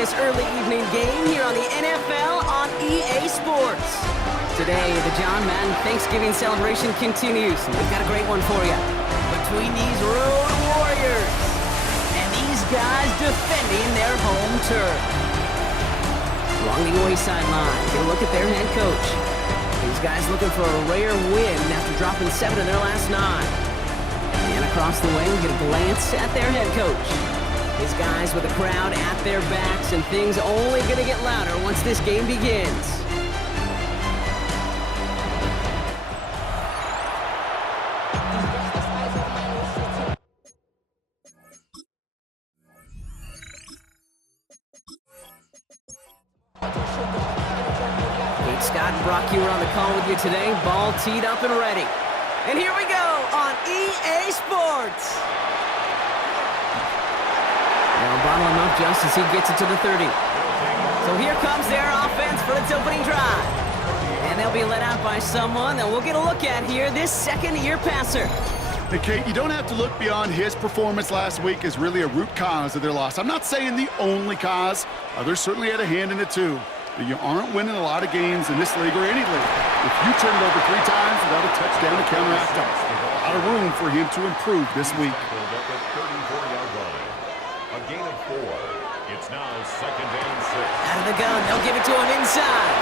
this early evening game here on the NFL on EA Sports. Today, the John Madden Thanksgiving celebration continues. We've got a great one for you. Between these road warriors and these guys defending their home turf. Along the away sideline, get a look at their head coach. These guys looking for a rare win after dropping 7 of their last 9. And across the way, we get a glance at their head coach. His guys with a crowd at their backs, and things only going to get louder once this game begins. Kate Scott and Brock Ewer on the call with you today. Ball teed up and ready. And here we go on EA Sports. They'll bottle him up just as he gets it to the 30. So here comes their offense for its opening drive. And they'll be led out by someone that we'll get a look at here, this second-year passer. Hey, Kate, you don't have to look beyond his performance last week as really a root cause of their loss. I'm not saying the only cause. Others certainly had a hand in it, too. But you aren't winning a lot of games in this league or any league if you turn it over 3 times without a touchdown to counteract them. A lot of room for him to improve this week. A gain of 4. It's now 2nd and 6. Out of the gun, they'll give it to him inside.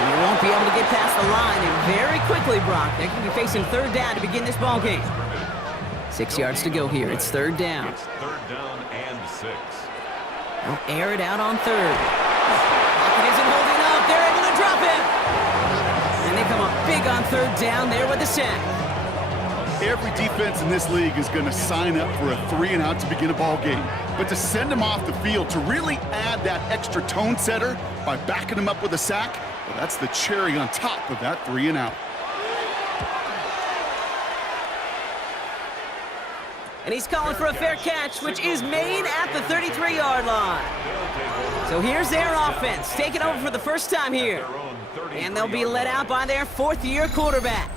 And he won't be able to get past the line, and very quickly, Brock, they're going to be facing 3rd down to begin this ball game. 6 yards to go here. It's 3rd down. It's 3rd down and 6. They'll air it out on 3rd. Pocket isn't holding up. They're able to drop him. And they come up big on 3rd down there with the sack. Every defense in this league is going to sign up for a 3-and-out to begin a ball game. But to send him off the field, to really add that extra tone setter by backing him up with a sack, well, that's the cherry on top of that 3-and-out. And he's calling for a fair catch, which is made at the 33-yard line. So here's their offense, taking over for the first time here. And they'll be led out by their 4th-year quarterback.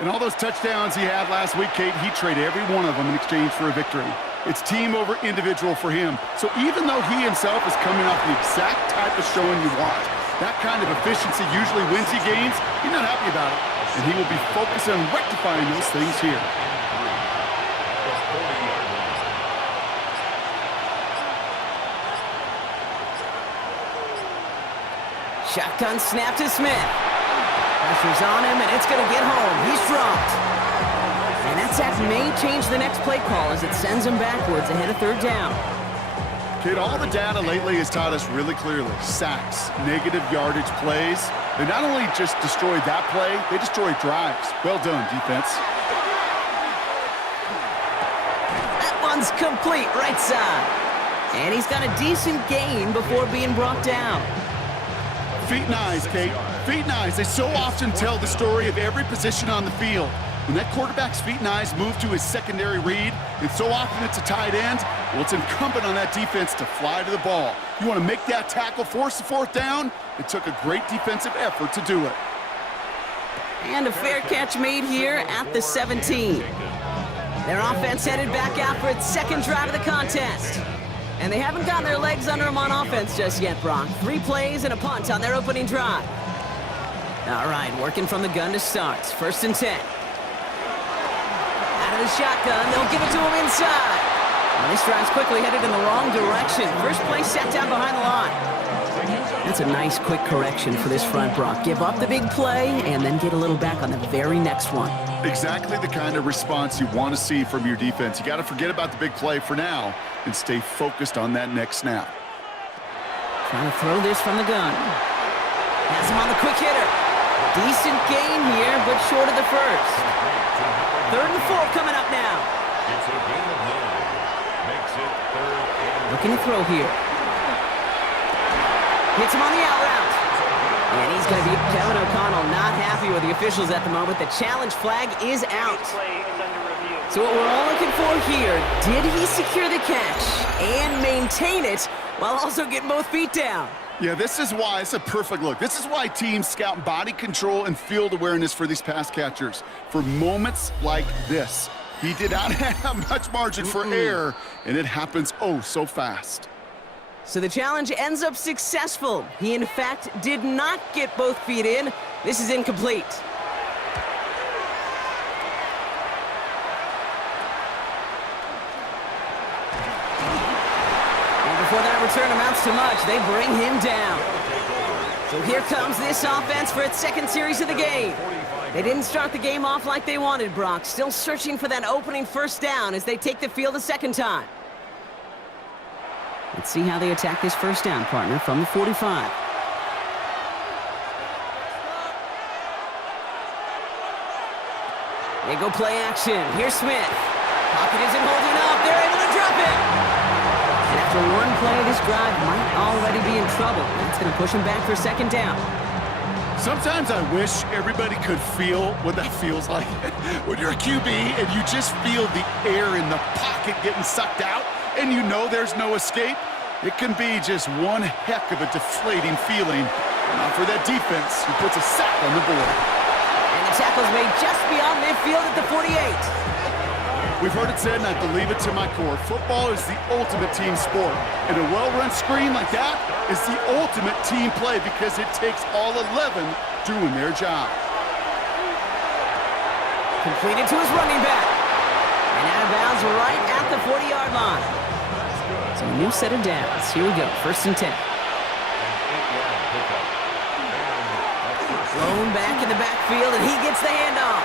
And all those touchdowns he had last week, Kate, he traded every one of them in exchange for a victory. It's team over individual for him. So even though he himself is coming off the exact type of showing you want, that kind of efficiency usually wins you games, he's not happy about it. And he will be focused on rectifying those things here. Shotgun snap to Smith. Pressure's on him, and it's going to get home. He's dropped. And that sack may change the next play call as it sends him backwards ahead of 3rd down. Kid, all the data lately has taught us really clearly. Sacks, negative yardage plays. They not only just destroyed that play, they destroyed drives. Well done, defense. That one's complete right side. And he's got a decent gain before being brought down. Feet and eyes, Kate. Feet and eyes. They so often tell the story of every position on the field. When that quarterback's feet and eyes move to his secondary read, and so often it's a tight end, well, it's incumbent on that defense to fly to the ball. You want to make that tackle, force the 4th down? It took a great defensive effort to do it. And a fair catch made here at the 17. Their offense headed back out for its 2nd drive of the contest. And they haven't gotten their legs under them on offense just yet, Brock. 3 plays and a punt on their opening drive. All right, working from the gun to start. 1st and 10. Out of the shotgun, they'll give it to him inside. Well, this drive's quickly headed in the wrong direction. First play set down behind the line. That's a nice quick correction for this front, Brock. Give up the big play and then get a little back on the very next one. Exactly the kind of response you want to see from your defense. You got to forget about the big play for now and stay focused on that next snap. Trying to throw this from the gun. Has him on the quick hitter. Decent gain here, but short of the first. 3rd and 4 coming up now. It's a gain of 9. Makes it 3rd and... Looking to throw here. Hits him on the out route. And he's going to be Kevin O'Connell not happy with the officials at the moment. The challenge flag is out. So what we're all looking for here, did he secure the catch and maintain it while also getting both feet down? Yeah, this is why it's a perfect look. This is why teams scout body control and field awareness for these pass catchers. For moments like this, he did not have much margin for error, and it happens oh so fast. So the challenge ends up successful. He, in fact, did not get both feet in. This is incomplete. And before that return amounts to much, they bring him down. So here comes this offense for its second series of the game. They didn't start the game off like they wanted, Brock. Still searching for that opening first down as they take the field a second time. Let's see how they attack this first down, partner, from the 45. They go play action. Here's Smith. Pocket isn't holding up. They're able to drop it. And after one play, this drive might already be in trouble. That's going to push him back for second down. Sometimes I wish everybody could feel what that feels like. When you're a QB and you just feel the air in the pocket getting sucked out, and you know there's no escape, it can be just one heck of a deflating feeling. Not for that defense who puts a sack on the board. And the tackle's made just beyond midfield at the 48. We've heard it said, and I believe it to my core, football is the ultimate team sport. And a well-run screen like that is the ultimate team play because it takes all 11 doing their job. Completed to his running back. And out of bounds right at the 40-yard line. So a new set of downs. Here we go, 1st and 10. Thrown back in the backfield, and he gets the handoff.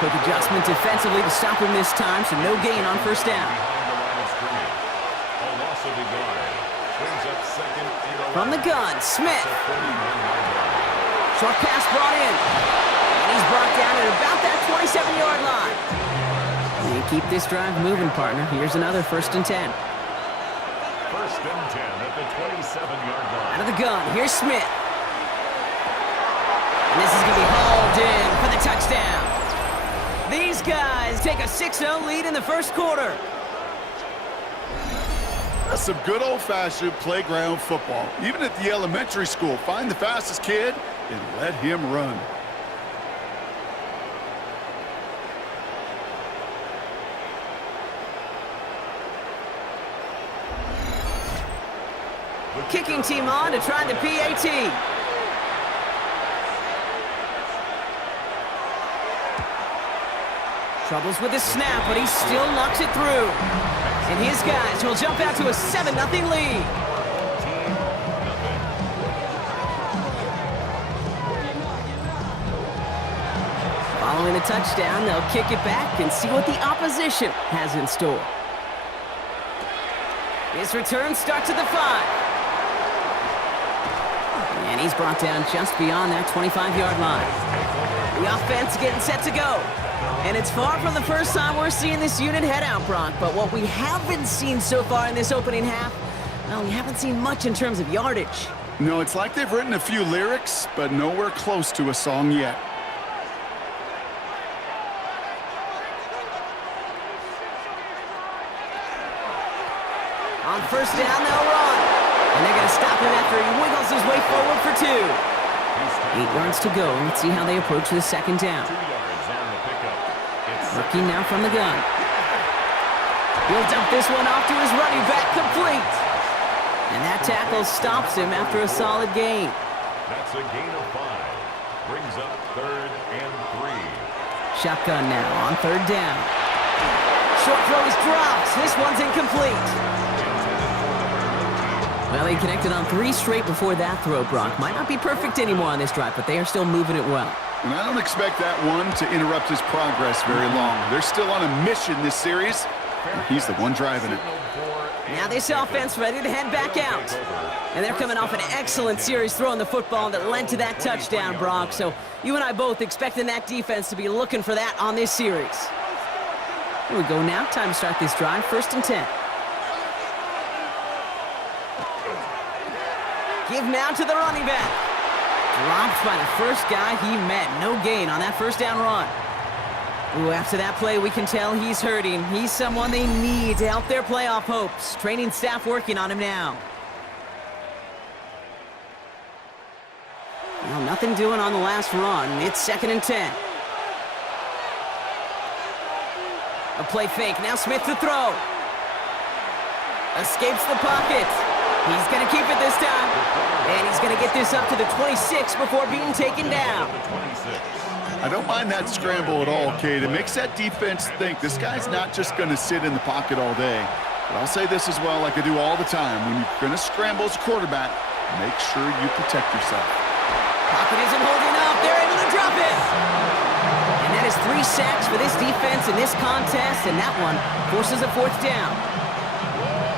Quick adjustment defensively to stop him this time, so no gain on first down. From the gun, Smith. Short pass brought in. And he's brought down at about that 27-yard line. And keep this drive moving, partner. Here's another 1st and 10. 1st and 10 at the 27-yard line. Out of the gun, here's Smith. And this is going to be hauled in for the touchdown. These guys take a 6-0 lead in the first quarter. That's some good old-fashioned playground football. Even at the elementary school, find the fastest kid and let him run. Kicking team on to try the PAT. Troubles with the snap, but he still knocks it through. And his guys will jump out to a 7-0 lead. Following the touchdown, they'll kick it back and see what the opposition has in store. His return starts at the 5. And he's brought down just beyond that 25-yard line. The offense getting set to go. And it's far from the first time we're seeing this unit head out, Brock. But what we haven't seen so far in this opening half, well, we haven't seen much in terms of yardage. No, it's like they've written a few lyrics, but nowhere close to a song yet. On first down, they'll run. And they're going to stop him after he wiggles his way forward for 2. 8 yards to go. Let's see how they approach the second down. Rookie now from the gun. He'll dump this one off to his running back, complete. And that tackle stops him after a solid gain. That's a gain of 5. Brings up 3rd and 3. Shotgun now on 3rd down. Short throw is dropped. This one's incomplete. Well, he connected on 3 straight before that throw, Brock. Might not be perfect anymore on this drive, but they are still moving it well. And I don't expect that one to interrupt his progress very long. They're still on a mission this series, and he's the one driving it. Now this offense ready to head back out. And they're coming off an excellent series throwing the football that led to that touchdown, Brock. So you and I both expecting that defense to be looking for that on this series. Here we go now. Time to start this drive. 1st and 10. Give now to the running back. Dropped by the first guy he met. No gain on that first down run. Ooh, after that play, we can tell he's hurting. He's someone they need to help their playoff hopes. Training staff working on him now. Well, nothing doing on the last run. It's 2nd and 10. A play fake. Now Smith to throw. Escapes the pocket. He's going to keep it this time. And he's going to get this up to the 26 before being taken down. I don't mind that scramble at all, Kate. It makes that defense think this guy's not just going to sit in the pocket all day. But I'll say this as well, like I do all the time. When you're going to scramble as a quarterback, make sure you protect yourself. Pocket isn't holding up. They're able to drop it. And that is 3 sacks for this defense in this contest, and that one forces a 4th down.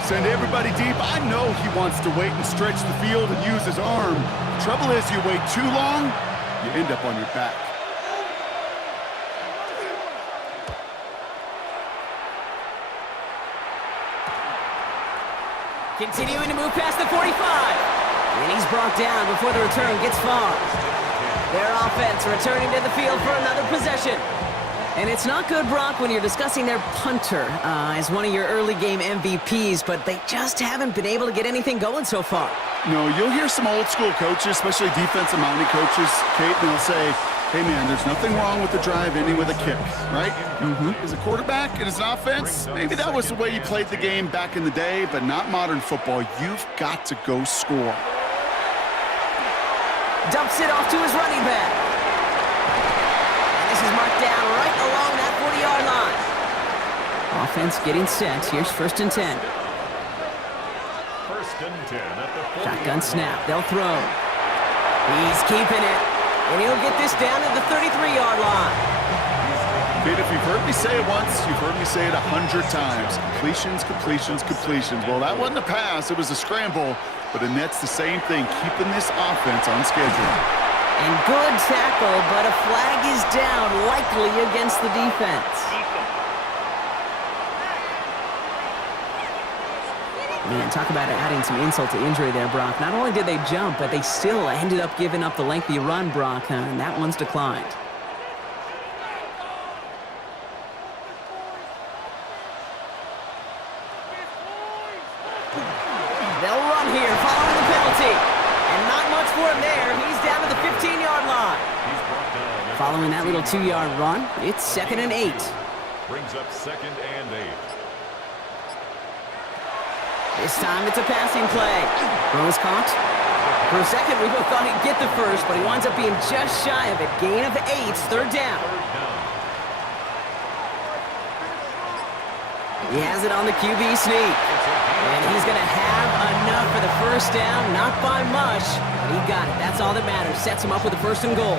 Send everybody deep. I know he wants to wait and stretch the field and use his arm. The trouble is, you wait too long, you end up on your back. Continuing to move past the 45. And he's brought down before the return gets far. Their offense returning to the field for another possession. And it's not good, Brock, when you're discussing their punter as one of your early game MVPs, but they just haven't been able to get anything going so far. No, you'll hear some old school coaches, especially defensive-minded coaches, Kate, and they'll say, hey, man, there's nothing wrong with the drive ending with a kick, right? As a quarterback and as an offense, maybe that was the way you played the game back in the day, but not modern football. You've got to go score. Dumps it off to his running back. And this is marked down right along that 40-yard line. Offense getting set. Here's 1st and 10. 1st and 10 at the 40. Shotgun snap. They'll throw. He's keeping it. And he'll get this down at the 33-yard line. Kate, if you've heard me say it once, you've heard me say it 100 times. Completions, completions, completions. Well, that wasn't a pass. It was a scramble. But it nets the same thing, keeping this offense on schedule. And good tackle, but a flag is down, likely against the defense. Man, talk about adding some insult to injury there, Brock. Not only did they jump, but they still ended up giving up the lengthy run, Brock, and that one's declined. They'll run here following the penalty. And not much for him there. He's down to the 15-yard line. Following that little 2-yard run, it's 2nd and 8. Brings up 2nd and 8. This time it's a passing play. Throw is caught. For a second, we both thought he'd get the first, but he winds up being just shy of it. Gain of 8, 3rd down. He has it on the QB sneak. And he's going to have enough for the 1st down. Not by much, but he got it. That's all that matters. Sets him up with the 1st and goal.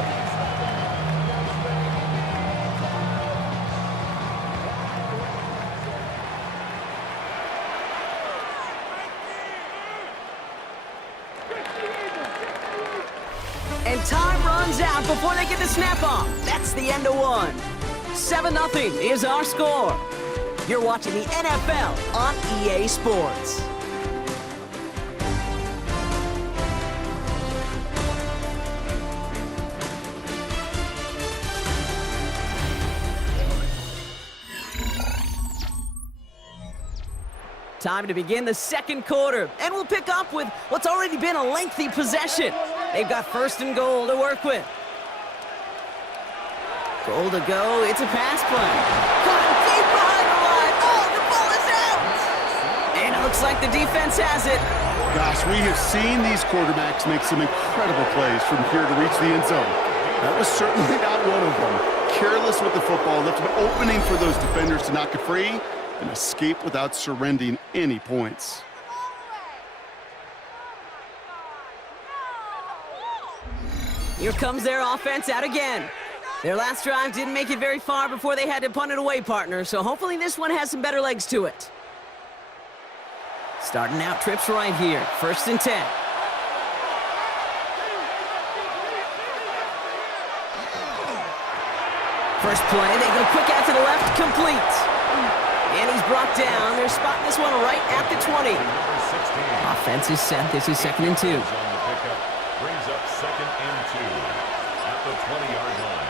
And time runs out before they get the snap off. That's the end of one. 7-0 is our score. You're watching the NFL on EA Sports. Time to begin the 2nd quarter, and we'll pick up with what's already been a lengthy possession. They've got 1st and goal to work with. Goal to go, it's a pass play. Caught him deep behind the line. Oh, the ball is out! And it looks like the defense has it. Gosh, we have seen these quarterbacks make some incredible plays from here to reach the end zone. That was certainly not one of them. Careless with the football, left an opening for those defenders to knock it free and escape without surrendering any points. Here comes their offense out again. Their last drive didn't make it very far before they had to punt it away, partner, so hopefully this one has some better legs to it. Starting out trips right here, 1st and 10. First play, they go quick out to the left, complete. And he's brought down. They're spotting this one right at the 20. Offense is set. This is 2nd and 2. Brings up 2nd and 2 at the 20-yard line.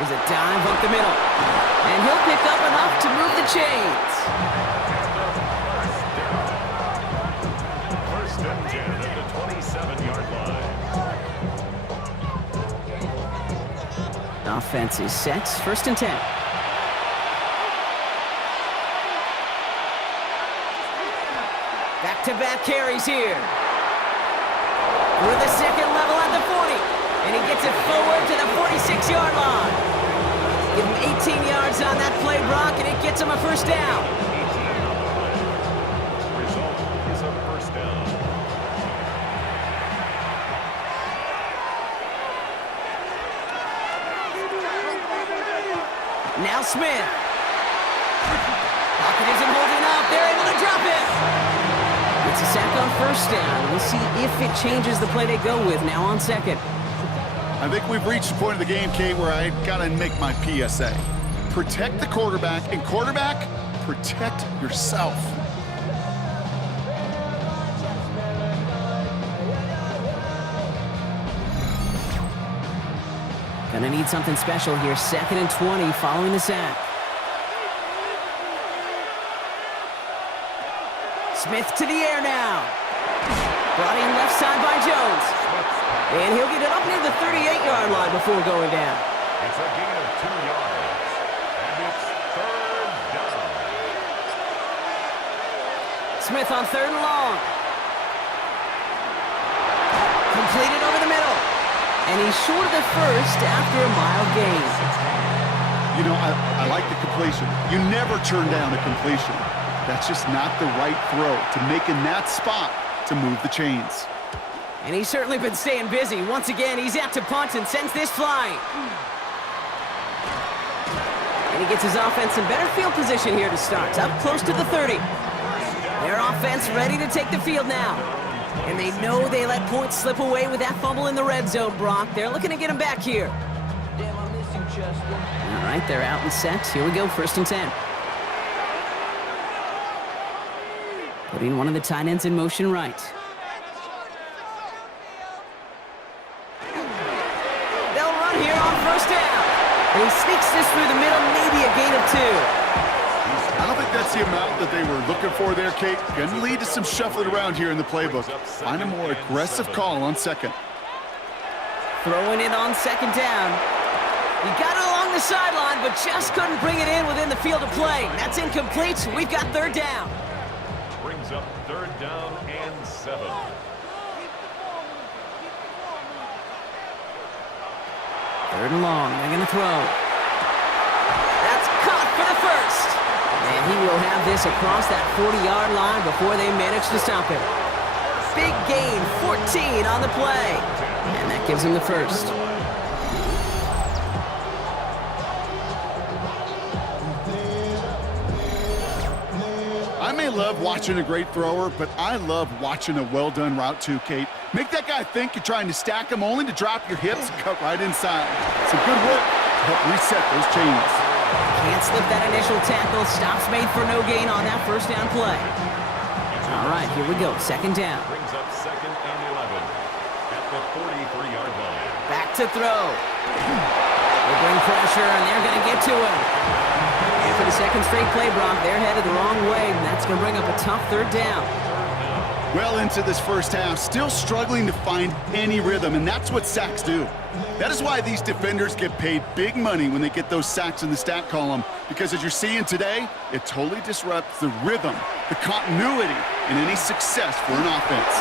There's a dive up the middle. And he'll pick up enough to move the chains. 1st and 10 at the 27-yard line. Offense is set. 1st and 10. Back Back-to-back carries here. With the second level at the 40. And he gets it forward to the 46-yard line. Give him 18 yards on that play, Brock, and it gets him a first down. Result is a first down. Now Smith. Pocket isn't holding up. They're able to drop it. It's a sack on first down. We'll see if it changes the play they go with now on second. I think we've reached the point of the game, Kate, where I got to make my PSA. Protect the quarterback, and quarterback, protect yourself. Gonna need something special here. 2nd and 20 following the sack. Smith to the air now. Brought in left side by Jones. And he'll get it up near the 38-yard line before going down. It's a gain of 2 yards. And it's third down. Smith on 3rd and long. Completed over the middle. And he's short of the first after a mile gain. You know, I like the completion. You never turn down a completion. That's just not the right throw to make in that spot to move the chains. And he's certainly been staying busy. Once again, he's out to punt and sends this flying. And he gets his offense in better field position here to start. Up close to the 30. Their offense ready to take the field now. And they know they let points slip away with that fumble in the red zone, Brock. They're looking to get him back here. All right, they're out and set. Here we go, 1st and 10. Putting one of the tight ends in motion right. They'll run here on 1st down. And he sneaks this through the middle, maybe a gain of 2. I don't think that's the amount that they were looking for there, Kate. Going to lead to some shuffling around here in the playbook. Find a more aggressive call on 2nd. Throwing it on 2nd down. He got it along the sideline, but just couldn't bring it in within the field of play. That's incomplete. We've got 3rd down. Brings up 3rd down and 7. 3rd and long. They're going to throw. That's caught for the first. And he will have this across that 40-yard line before they manage to stop him. Big gain, 14 on the play. And that gives him the first. I may love watching a great thrower, but I love watching a well-done route too, Kate. Make that guy think you're trying to stack him only to drop your hips and cut right inside. Some good work to help reset those chains. Can't slip that initial tackle. Stops made for no gain on that 1st down play. All right, here we go. 2nd down. Brings up 2nd and 11 at the 43-yard line. Back to throw. They bring pressure, and they're going to get to him. And for the 2nd straight play, Brock, they're headed the wrong way, and that's going to bring up a tough 3rd down. Well into this first half, still struggling to find any rhythm, and that's what sacks do. That is why these defenders get paid big money when they get those sacks in the stat column, because as you're seeing today, it totally disrupts the rhythm, the continuity, and any success for an offense.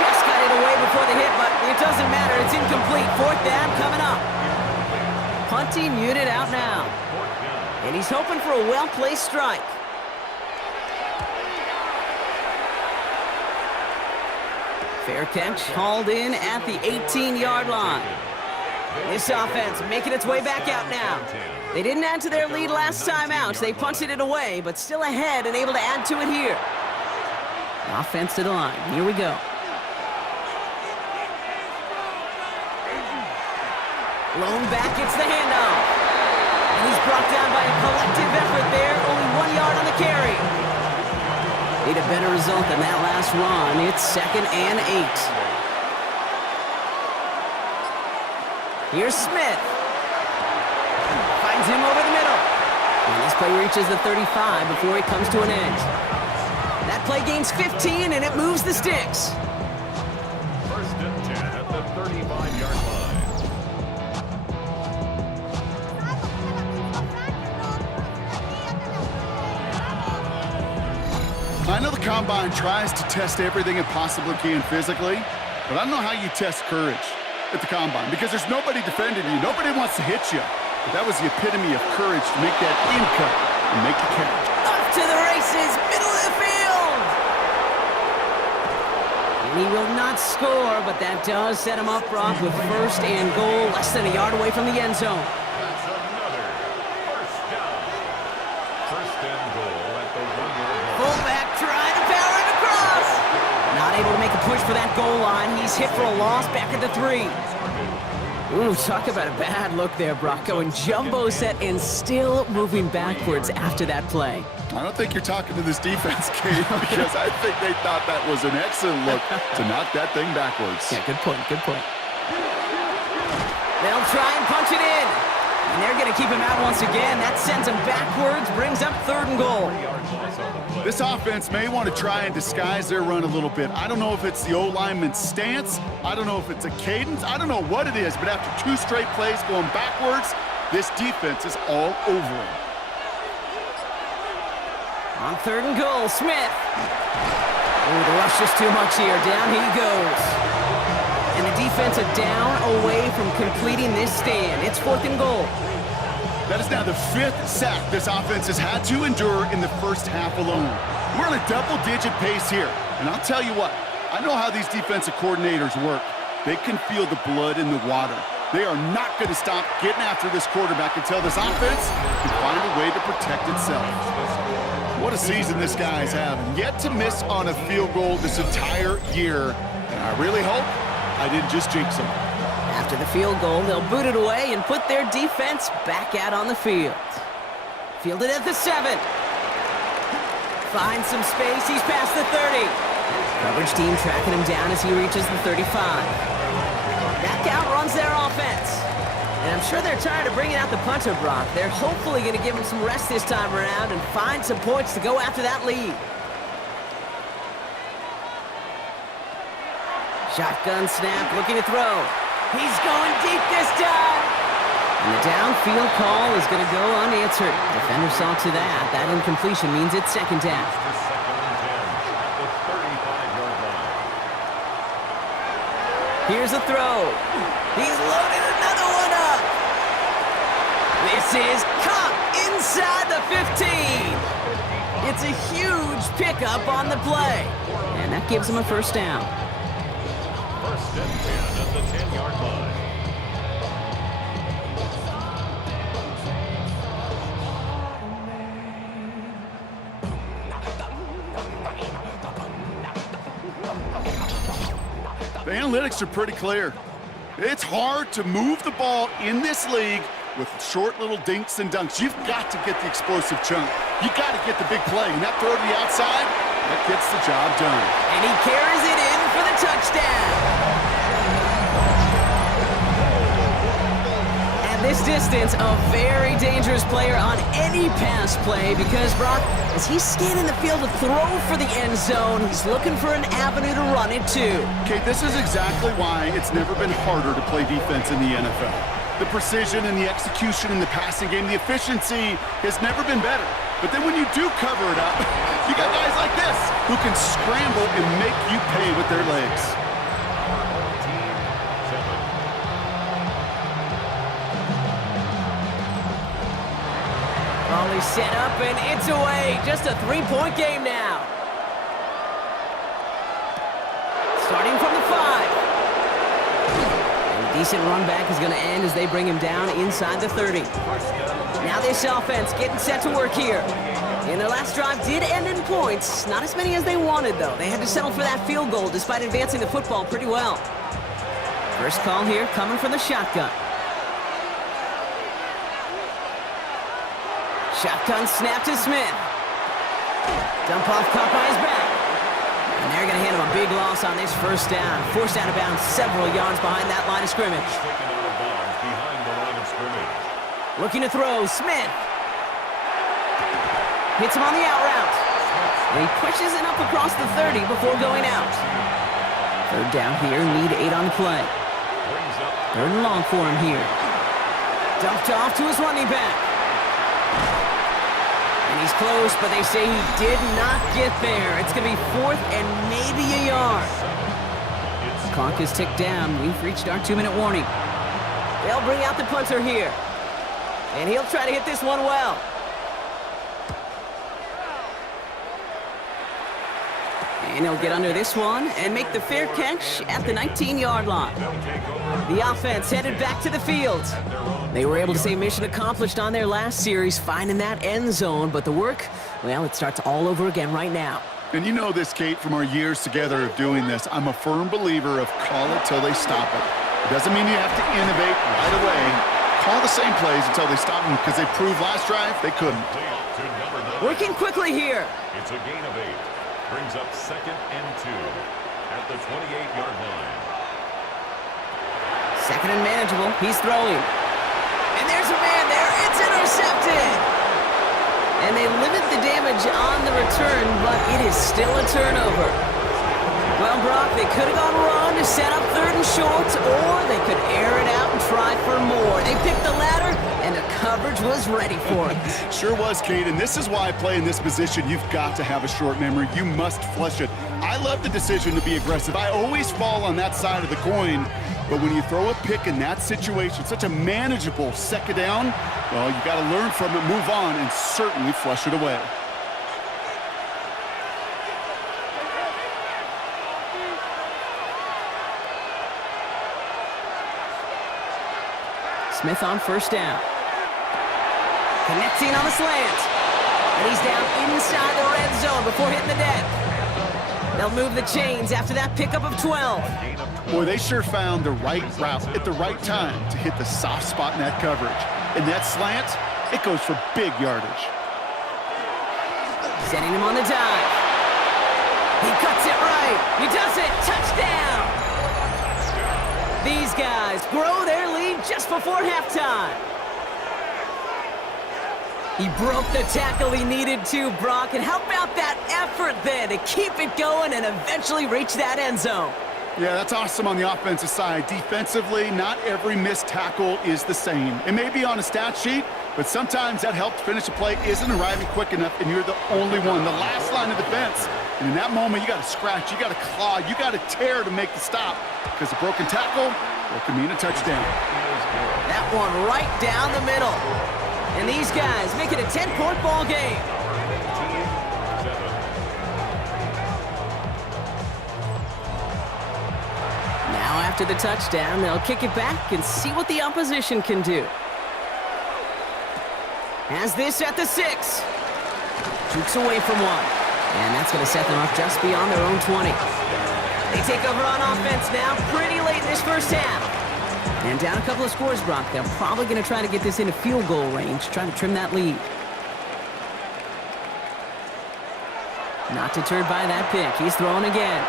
Just got it away before the hit, but it doesn't matter. It's incomplete. 4th down coming up. Punting unit out now. And he's hoping for a well-placed strike. Fair catch hauled in at the 18-yard line. This offense making its way back out now. They didn't add to their lead last time out. They punted it away, but still ahead and able to add to it here. Offense to the line. Here we go. Lone back gets the handoff. And he's brought down by a collective effort there. Only 1 yard on the carry. Need a better result than that last run. It's 2nd and 8. Here's Smith. Finds him over the middle. And this play reaches the 35 before he comes to an end. That play gains 15, and it moves the sticks. 1st and 10 at the 35-yard line. I know the combine tries to test everything it possibly can physically, but I don't know how you test courage at the combine because there's nobody defending you. Nobody wants to hit you. But that was the epitome of courage to make that in cut and make the catch. Up to the races, middle of the field. And he will not score, but that does set him up, Brock, with first and goal, less than a yard away from the end zone. That's another first down. First and goal at the 1-yard line. Fullback trying to power it across. Not able to make a push for that goal line. He's hit for a loss back at the 3. Ooh, talk about a bad look there, Brock. Going jumbo set and still moving backwards after that play. I don't think you're talking to this defense, Kate, because I think they thought that was an excellent look to knock that thing backwards. Yeah, good point, good point. They'll try and punch it in. And they're going to keep him out once again. That sends him backwards, brings up 3rd and goal. This offense may want to try and disguise their run a little bit. I don't know if it's the O-lineman's stance. I don't know if it's a cadence. I don't know what it is, but after 2 straight plays going backwards, this defense is all over him. On 3rd and goal, Smith. Oh, the rush is too much here. Down he goes. And the defense a down away from completing this stand. It's 4th and goal. That is now the 5th sack this offense has had to endure in the first half alone. We're on a double-digit pace here. And I'll tell you what, I know how these defensive coordinators work. They can feel the blood in the water. They are not going to stop getting after this quarterback until this offense can find a way to protect itself. What a season this guy's having. Yet to miss on a field goal this entire year. And I really hope I didn't just jinx him. After the field goal, they'll boot it away and put their defense back out on the field. Fielded at the 7. Finds some space. He's past the 30. Coverage team tracking him down as he reaches the 35. That outruns their offense. And I'm sure they're tired of bringing out the punter, Brock. They're hopefully going to give him some rest this time around and find some points to go after that lead. Shotgun snap, looking to throw. He's going deep this time. And the downfield call is going to go unanswered. Defender saw to that. That incompletion means it's 2nd down. It's 2nd and 10 at the 35-yard line. Here's a throw. He's loaded another one up. This is caught inside the 15. It's a huge pickup on the play. And that gives him a first down. First and 10 at the 10-yard line. The analytics are pretty clear. It's hard to move the ball in this league with short little dinks and dunks. You've got to get the explosive chunk. You got to get the big play. And that throw to the outside, that gets the job done. And he carries it in for the touchdown. At this distance, a very dangerous player on any pass play because, Brock, as he's scanning the field to throw for the end zone, he's looking for an avenue to run it too. Okay, this is exactly why it's never been harder to play defense in the NFL. The precision and the execution in the passing game, the efficiency has never been better. But then when you do cover it up, you got guys like this who can scramble and make you pay with their legs. Volley set up and it's away. Just a 3-point game now. Starting from the 5. Decent run back is going to end as they bring him down inside the 30. Now this offense getting set to work here. And their last drive did end in points. Not as many as they wanted, though. They had to settle for that field goal despite advancing the football pretty well. First call here coming from the shotgun. Shotgun snap to Smith. Dump off caught by his back. And they're going to hand him a big loss on this first down. Forced out of bounds several yards behind that line of scrimmage. Taken out of bounds behind the line of scrimmage. Looking to throw, Smith. Hits him on the out route. And he pushes it up across the 30 before going out. Third down here, need 8 on the play. Third and long for him here. Dumped off to his running back. And And he's close, but they say he did not get there. It's going to be 4th and maybe a yard. Clock is ticked down. We've reached our 2-minute warning. They'll bring out the punter here. And he'll try to hit this one well. And he'll get under this one and make the fair catch at the 19-yard line. The offense headed back to the field. They were able to say mission accomplished on their last series, finding that end zone. But the work, well, it starts all over again right now. And you know this, Kate, from our years together of doing this. I'm a firm believer of call it till they stop it. It doesn't mean you have to innovate right away. Call the same plays until they stop them, because they proved last drive they couldn't. Working quickly here. It's a gain of 8. Brings up 2nd and 2 at the 28-yard line. 2nd and manageable. He's throwing. And there's a man there. It's intercepted. And they limit the damage on the return, but it is still a turnover. Well, Brock, they could have gone wrong to set up 3rd and short, or they could air it out and try for more. They picked the latter, and the coverage was ready for it. Sure was, Kate, and this is why I play in this position. You've got to have a short memory. You must flush it. I love the decision to be aggressive. I always fall on that side of the coin, but when you throw a pick in that situation, such a manageable 2nd down, well, you got to learn from it, move on, and certainly flush it away. Smith on 1st down. Connecting on the slant. And he's down inside the red zone before hitting the deck. They'll move the chains after that pickup of 12. Boy, they sure found the right route at the right time to hit the soft spot in that coverage. And that slant, it goes for big yardage. Setting him on the dive. He cuts it right. He does it. Touchdown. These guys grow their lead just before halftime. He broke the tackle he needed to, Brock. And how about that effort then to keep it going and eventually reach that end zone? Yeah, that's awesome on the offensive side. Defensively, not every missed tackle is the same. It may be on a stat sheet, but sometimes that help to finish a play isn't arriving quick enough, and you're the only one, the last line of defense. And in that moment, you got to scratch, you got to claw, you got to tear to make the stop, because a broken tackle, well, can mean a touchdown. That one right down the middle. And these guys make it a 10-point ball game. Now after the touchdown, they'll kick it back and see what the opposition can do. Has this at the 6. Jukes away from one. And that's going to set them up just beyond their own 20. They take over on offense now pretty late in this first half. And down a couple of scores, Brock. They're probably going to try to get this into field goal range, trying to trim that lead. Not deterred by that pick. He's throwing again.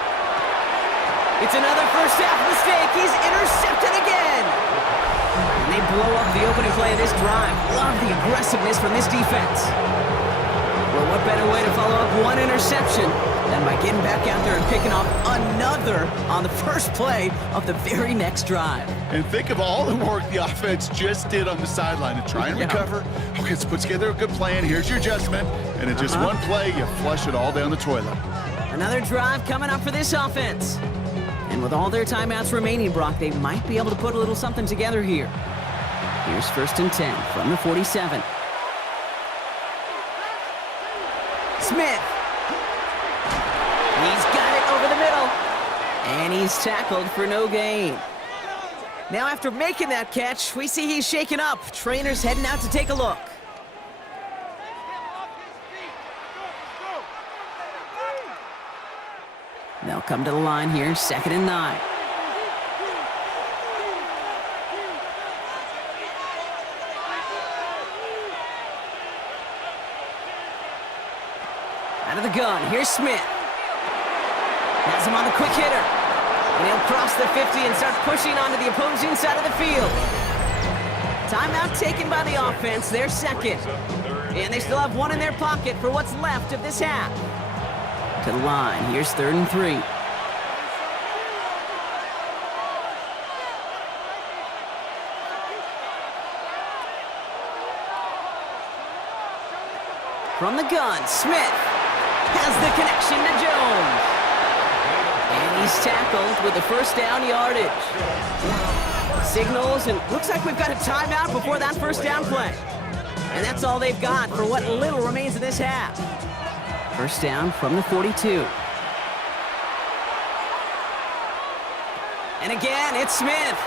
It's another first half mistake. He's intercepted again. And they blow up the opening play of this drive. Love the aggressiveness from this defense. Well, what better way to follow up one interception than by getting back out there and picking off another on the first play of the very next drive. And think of all the work the offense just did on the sideline to try and recover. Okay, let's put together a good plan. Here's your adjustment. And in just one play, you flush it all down the toilet. Another drive coming up for this offense. And with all their timeouts remaining, Brock, they might be able to put a little something together here. Here's 1st and 10 from the 47. Smith. He's got it over the middle. And he's tackled for no gain. Now after making that catch, we see he's shaken up. Trainer's heading out to take a look. They'll come to the line here, 2nd and 9. Out of the gun, here's Smith. Has him on the quick hitter. And he'll cross the 50 and start pushing onto the opposing side of the field. Timeout taken by the offense, their 2nd. And they still have one in their pocket for what's left of this half. To the line, here's 3rd and 3. From the gun, Smith has the connection to Jones. And he's tackled with the first down yardage. Signals, and looks like we've got a timeout before that first down play. And that's all they've got for what little remains of this half. First down from the 42. And again, it's Smith.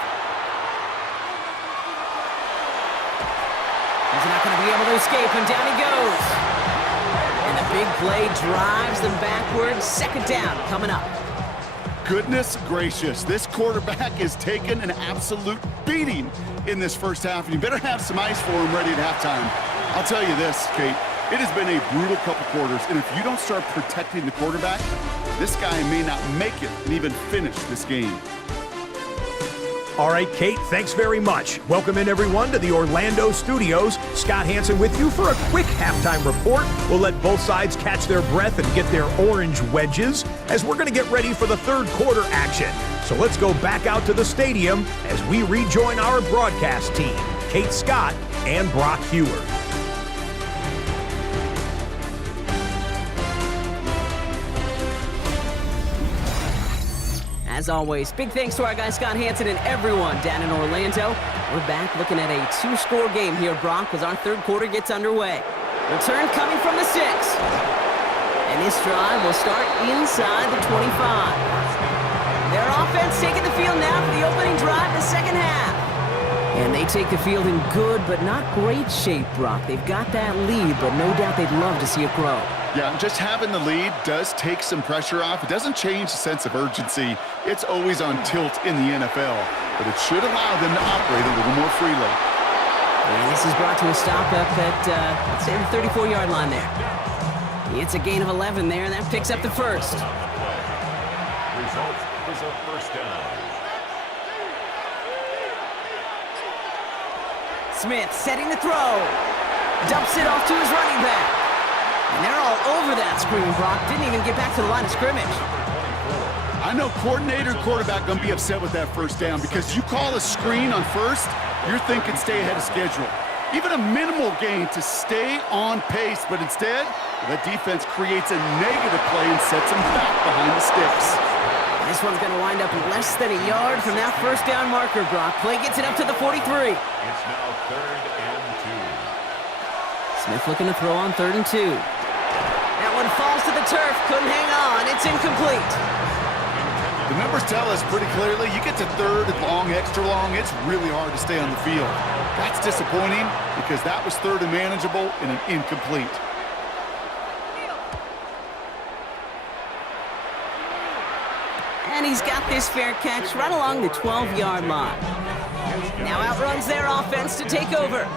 He's not going to be able to escape, and down he goes. And the big play drives them backwards. Second down coming up. Goodness gracious, this quarterback is taking an absolute beating in this first half, and you better have some ice for him ready at halftime. I'll tell you this, Kate, it has been a brutal couple quarters, and if you don't start protecting the quarterback, this guy may not make it and even finish this game. All right, Kate, thanks very much. Welcome in, everyone, to the Orlando studios. Scott Hansen with you for a quick halftime report. We'll let both sides catch their breath and get their orange wedges as we're going to get ready for the third quarter action. So let's go back out to the stadium as we rejoin our broadcast team, Kate Scott and Brock Hewer. As always, big thanks to our guy Scott Hansen and everyone down in Orlando. We're back looking at a two-score game here, Brock, as our third quarter gets underway. Return coming from the 6. And this drive will start inside the 25. Their offense taking the field now for the opening drive in the second half. And they take the field in good but not great shape, Brock. They've got that lead, but no doubt they'd love to see it grow. Yeah, just having the lead does take some pressure off. It doesn't change the sense of urgency. It's always on tilt in the NFL, but it should allow them to operate a little more freely. And this is brought to a stop up at, let's say, the 34-yard line there. It's a gain of 11 there, and that picks up the first. Result is a first down. Smith setting the throw. Dumps it off to his running back. And they're all over that screen, Brock. Didn't even get back to the line of scrimmage. I know coordinator and quarterback going to be upset with that first down because you call a screen on first, you're thinking stay ahead of schedule. Even a minimal gain to stay on pace, but instead, that defense creates a negative play and sets them back behind the sticks. This one's going to wind up less than a yard from that first down marker, Brock. Play gets it up to the 43. It's now 3rd and 2. Smith looking to throw on 3rd and 2. That one falls to the turf. Couldn't hang on. It's incomplete. The numbers tell us pretty clearly, you get to 3rd and long, extra long, it's really hard to stay on the field. That's disappointing because that was 3rd and manageable and an incomplete. And he's got this fair catch right along the 12-yard line. Now outruns their offense to take over.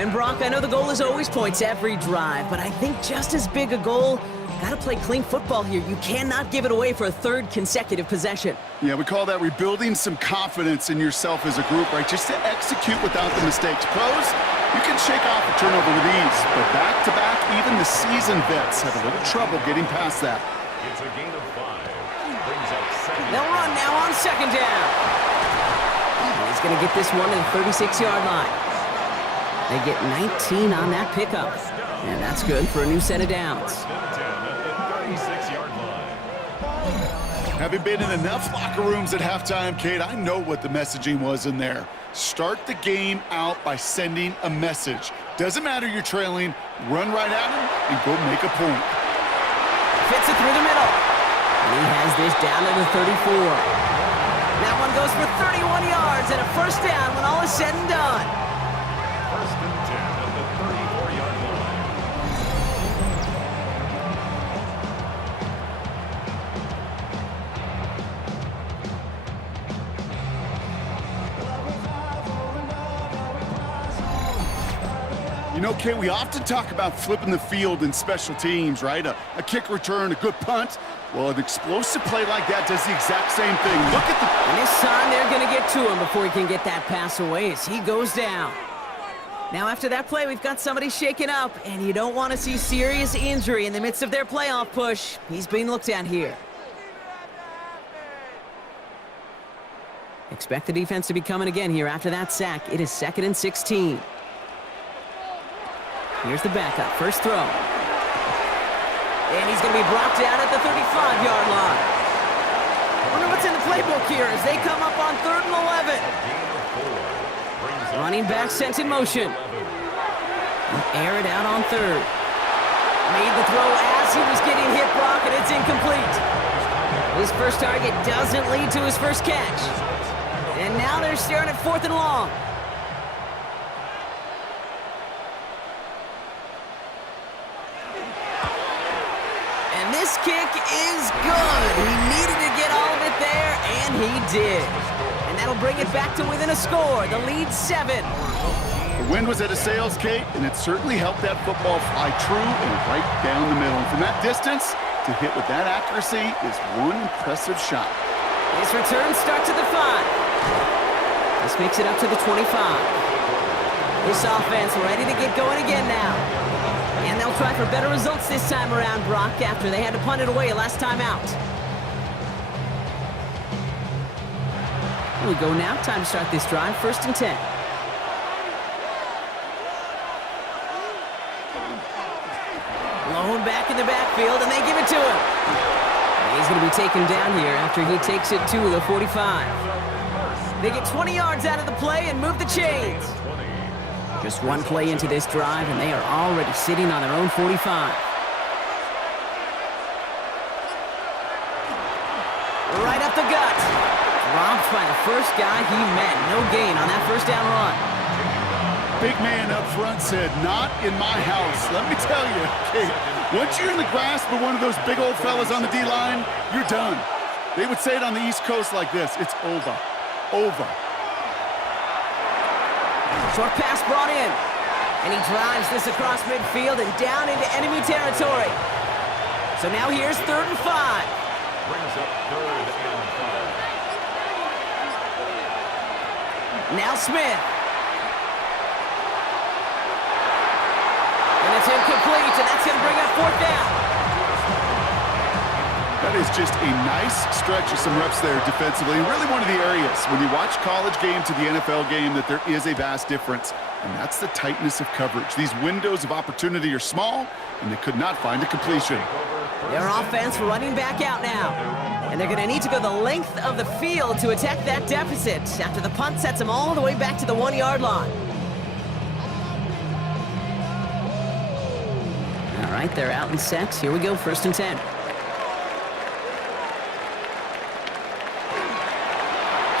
And Brock, I know the goal is always points every drive, but I think just as big a goal, got to play clean football here. You cannot give it away for a 3rd consecutive possession. Yeah, we call that rebuilding some confidence in yourself as a group, right? Just to execute without the mistakes. Pros, you can shake off a turnover with ease, but back-to-back, even the seasoned vets have a little trouble getting past that. It's a gain of 5. Brings up 2nd. They'll run now on 2nd down. And he's going to get this one to the 36-yard line. They get 19 on that pickup. And that's good for a new set of downs. Having been in enough locker rooms at halftime, Kate, I know what the messaging was in there. Start the game out by sending a message. Doesn't matter you're trailing, run right at him and go make a point. Fits it through the middle. And he has this down to the 34. That one goes for 31 yards and a first down when all is said and done. 1st and 10 at the 34-yard line. You know, Kate, we often talk about flipping the field in special teams, right? A kick return, a good punt. Well, an explosive play like that does the exact same thing. Look at the... And this time they're going to get to him before he can get that pass away as he goes down. Now after that play, we've got somebody shaken up, and you don't want to see serious injury in the midst of their playoff push. He's being looked at here. Expect the defense to be coming again here after that sack. It is 2nd and 16. Here's the backup. First throw. And he's going to be brought down at the 35-yard line. Wonder what's in the playbook here as they come up on 3rd and 11. Running back sent in motion. Air it out on 3rd. Made the throw as he was getting hit, Brock, and it's incomplete. His first target doesn't lead to his first catch. And now they're staring at 4th and long. And this kick is good. He needed to get all of it there, and he did. And that'll bring it back to within a score. The lead 7. The wind was at a sails, Kate, and it certainly helped that football fly true and right down the middle. And from that distance, to hit with that accuracy is one impressive shot. His return starts at the 5. This makes it up to the 25. This offense ready to get going again now. And they'll try for better results this time around, Brock, after they had to punt it away last time out. Here we go now. Time to start this drive. 1st and 10. Blown back in the backfield, and they give it to him. He's going to be taken down here after he takes it to the 45. They get 20 yards out of the play and move the chains. Just one play into this drive, and they are already sitting on their own 45. Right up the gut. Dropped by the first guy he met. No gain on that first down run. Big man up front said, "Not in my house." Let me tell you, Kate, once you're in the grasp of one of those big old fellas on the D-line, you're done. They would say it on the East Coast like this: it's over. Over. Short pass brought in. And he drives this across midfield and down into enemy territory. So now here's 3rd and 5. Brings up 3rd and 5. Now Smith. And it's incomplete, and that's going to bring up 4th down. That is just a nice stretch of some reps there defensively. Really one of the areas when you watch college game to the NFL game that there is a vast difference, and that's the tightness of coverage. These windows of opportunity are small, and they could not find a completion. Their offense running back out now. And they're going to need to go the length of the field to attack that deficit after the punt sets them all the way back to the 1-yard line. All right, they're out and set. Here we go, 1st and 10.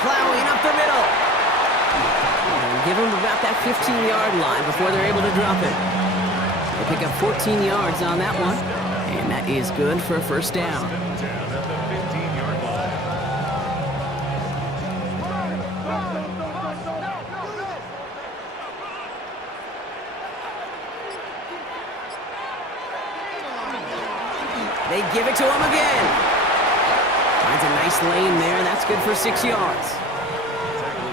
Plowing up the middle. And give them about that 15-yard line before they're able to drop it. They pick up 14 yards on that one, and that is good for a 1st down. They give it to him again. Finds a nice lane there. That's good for 6 yards.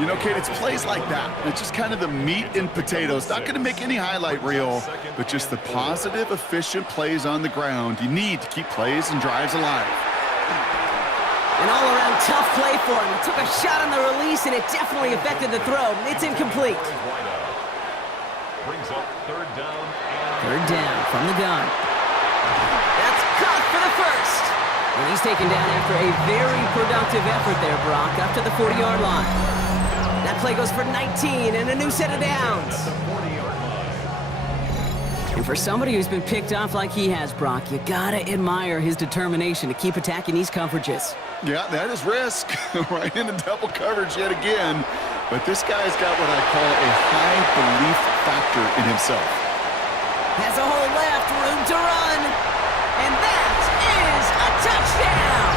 You know, Kate, it's plays like that. It's just kind of the meat and potatoes. Not going to make any highlight reel, but just the positive, efficient plays on the ground. You need to keep plays and drives alive. An all-around tough play for him. He took a shot on the release, and it definitely affected the throw. It's incomplete. Brings up 3rd down. 3rd down from the gun. That's caught for the 1st. And he's taken down after a very productive effort there, Brock, up to the 40-yard line. That play goes for 19 and a new set of downs. And for somebody who's been picked off like he has, Brock, you gotta admire his determination to keep attacking these coverages. Yeah, that is risk. Right into double coverage yet again. But this guy's got what I call a high belief factor in himself. Has a hole left, room to run. And that is a touchdown!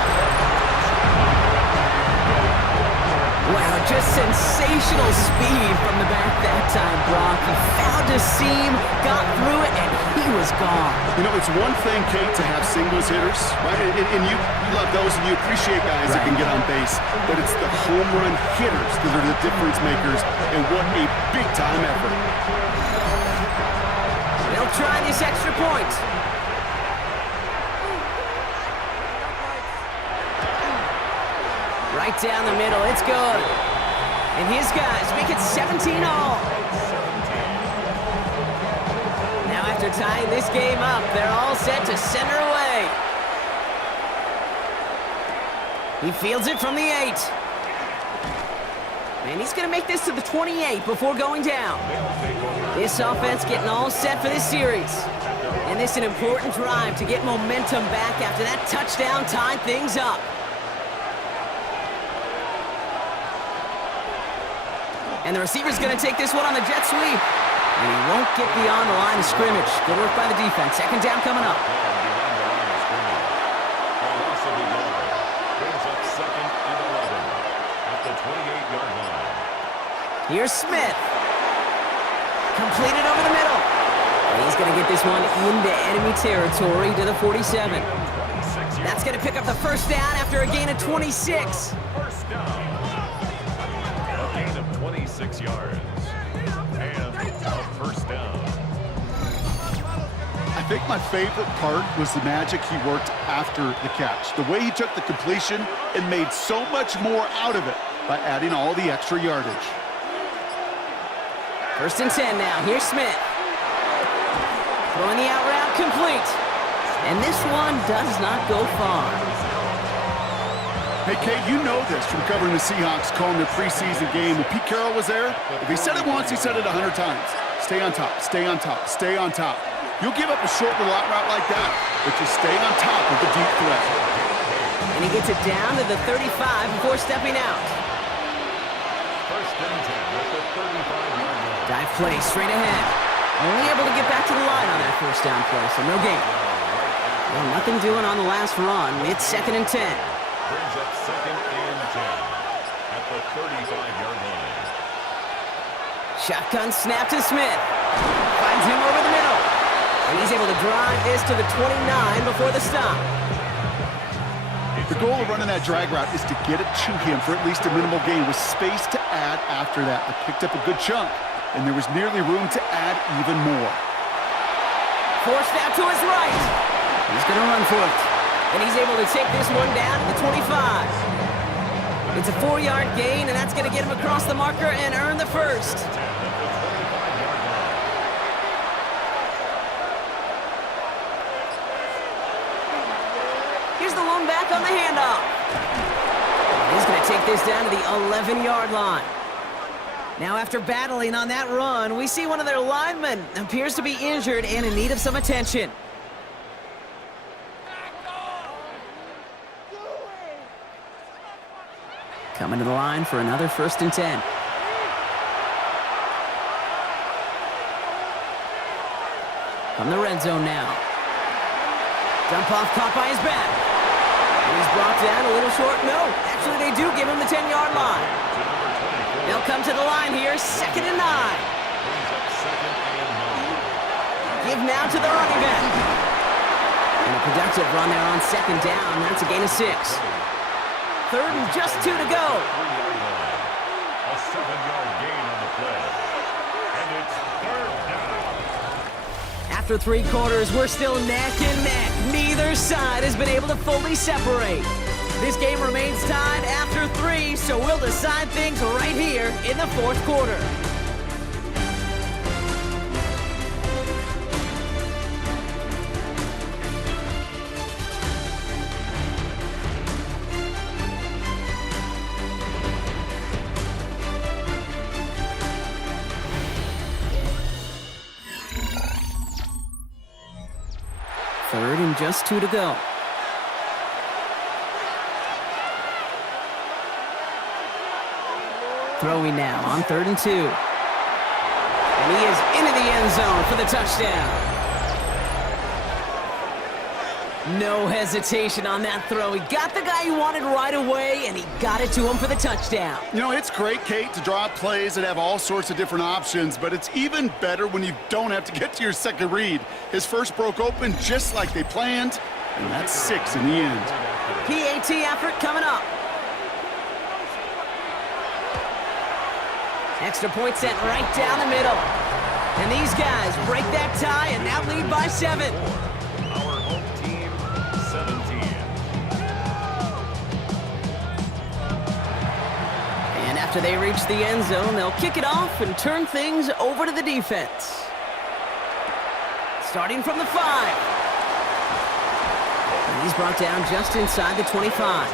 Wow, just sensational speed from the back that time, Brock. He found a seam, got through it, and he was gone. You know, it's one thing, Kate, to have singles hitters, right? And you love those, and you appreciate guys that can get on base. But it's the home run hitters that are the difference makers, and what a big-time effort. They'll try this extra point. Right down the middle, it's good. And his guys make it 17 all. Now after tying this game up, they're all set to center away. He fields it from the 8. And he's going to make this to the 28 before going down. This offense getting all set for this series. And this is an important drive to get momentum back after that touchdown tied things up. And the receiver's going to take this one on the jet sweep. And he won't get beyond the line of scrimmage. Good work by the defense. Second down coming up. Here's Smith. Completed over the middle. And he's going to get this one into enemy territory to the 47. That's going to pick up the first down after a gain of 26. First down. A gain of 26 yards. And a first down. I think my favorite part was the magic he worked after the catch. The way he took the completion and made so much more out of it by adding all the extra yardage. First and 10 now. Here's Smith. Throwing the out route complete. And this one does not go far. Hey, Kate, you know this from covering the Seahawks, calling their preseason game. When Pete Carroll was there, if he said it once, he said it 100 times. Stay on top, stay on top, stay on top. You'll give up a short little out route like that, but just stay on top of the deep threat. And he gets it down to the 35 before stepping out. First and 10 at the 35-yard line. Dive play straight ahead. Only able to get back to the line on that first down play, so no gain. Well, nothing doing on the last run. It's second and 10. Brings up second and 10 at the 35-yard line. Shotgun snap to Smith. Finds him over the middle. And he's able to drive this to the 29 before the stop. The goal of running that drag route is to get it to him for at least a minimal gain with space to add after that. They picked up a good chunk, and there was nearly room to add even more. Forced out to his right. He's going to run for it. And he's able to take this one down to the 25. It's a 4-yard gain, and that's going to get him across the marker and earn the first. Here's the lone back on the handoff. He's going to take this down to the 11-yard line. Now, after battling on that run, we see one of their linemen appears to be injured and in need of some attention. Coming to the line for another first and 10. From the red zone now. Dump off caught by his back. And he's brought down a little short. No, actually they do give him the 10-yard line. They'll come to the line here, second and 9. Give now to the running back. And a productive run there on second down. That's a gain of 6. Third and just 2 to go. A 7-yard gain on the play. And it's third down. After 3 quarters, we're still neck and neck. Neither side has been able to fully separate. This game remains tied after 3, so we'll decide things right here in the 4th quarter. Third and just 2 to go. Throwing now on 3rd and 2. And he is into the end zone for the touchdown. No hesitation on that throw. He got the guy he wanted right away, and he got it to him for the touchdown. You know, it's great, Kate, to draw up plays that have all sorts of different options, but it's even better when you don't have to get to your second read. His first broke open just like they planned, and that's 6 in the end. PAT effort coming up. Extra point sent right down the middle. And these guys break that tie and now lead by 7. Our home team, 17. And after they reach the end zone, they'll kick it off and turn things over to the defense. Starting from the 5. And he's brought down just inside the 25.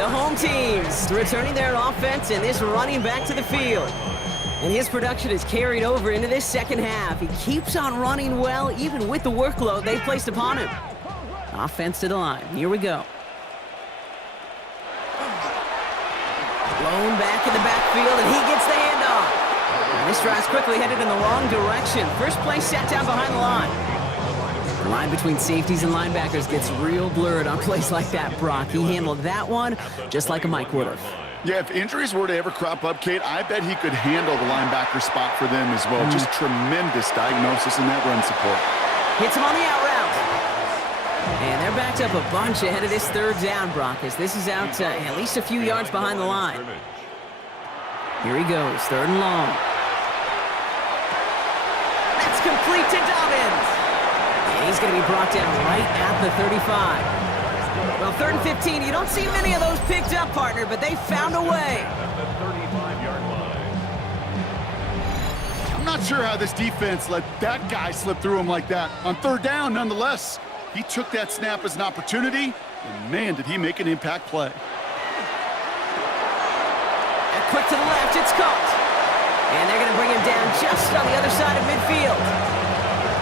The home teams returning their offense and this running back to the field. And his production is carried over into this second half. He keeps on running well, even with the workload they've placed upon him. Offense to the line. Here we go. Blown back in the backfield, and he gets the handoff. And this drive's quickly headed in the wrong direction. First play set down behind the line. The line between safeties and linebackers gets real blurred on plays like that, Brock. He handled that one just like a Mike would have. Yeah, if injuries were to ever crop up, Kate, I bet he could handle the linebacker spot for them as well. Just tremendous diagnosis in that run support. Hits him on the out route. And they're backed up a bunch ahead of this third down, Brock, as this is out at least a few yards behind the line. Here he goes, third and long. That's complete to Dobbins. And he's going to be brought down right at the 35. Well, third and 15, you don't see many of those picked up, partner, but they found a way. I'm not sure how this defense let that guy slip through him like that. On third down, nonetheless, he took that snap as an opportunity, and man, did he make an impact play. And quick to the left, it's caught. And they're going to bring him down just on the other side of midfield.